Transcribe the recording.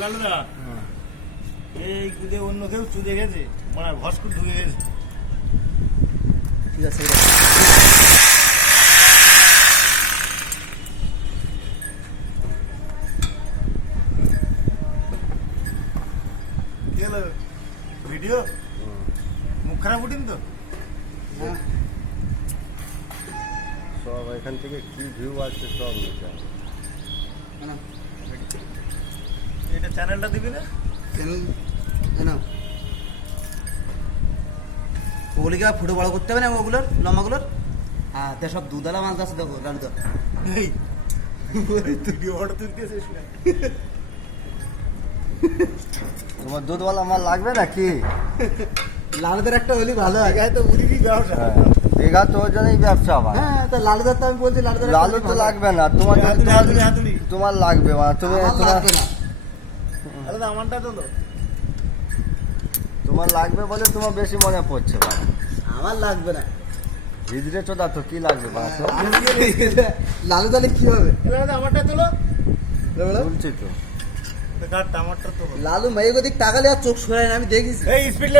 লালুদা এই গুদে অন্য কেউ চুদে গেছে মানে ভস্কর ঢুকে গেছে। ঠিক আছে কি হলো ভিডিও মুখ খারাপ উঠিন তো হ্যাঁ সব এখান থেকে কি ভিউ আসছে সব নিচে না এটা চ্যানেলটা দিবি না চ্যানেল না ওগুলিকে ফুটো বড় করতে হবে না ওগুলোর লম্বাগুলোর। হ্যাঁ তে সব দুধালা মাছ আছে দেখো লালুদা। এই ভিডিও অর্ডার তুলতেছিস না তোমার দুধওয়ালা মাল লাগবে নাকি? লালুদার একটা হলি ভালো হয়। গায়ে তো মুরগি ব্যবসা দীঘা তো ওই জন্যই ব্যবসা আমার। হ্যাঁ তা লালুদার তো আমি বলছি লালুদার লালু তো লাগবে না, তোমার তোমার লাগবে তুমি লাগবে না। আরে আমারটা তো তোমার লাগবে বলে তোমার বেশি মনে পড়ছে বা আমার লাগবে না। হিজড়ে চোদা তো কি লাগবে বা তো লালু তাহলে কি হবে? আমারটা তোলো বলছি তো গাড়টা আমারটা তোলো লালু মেয়ে দিক টাকালে আর চোখ সরায় না আমি দেখেছি। এই স্পিড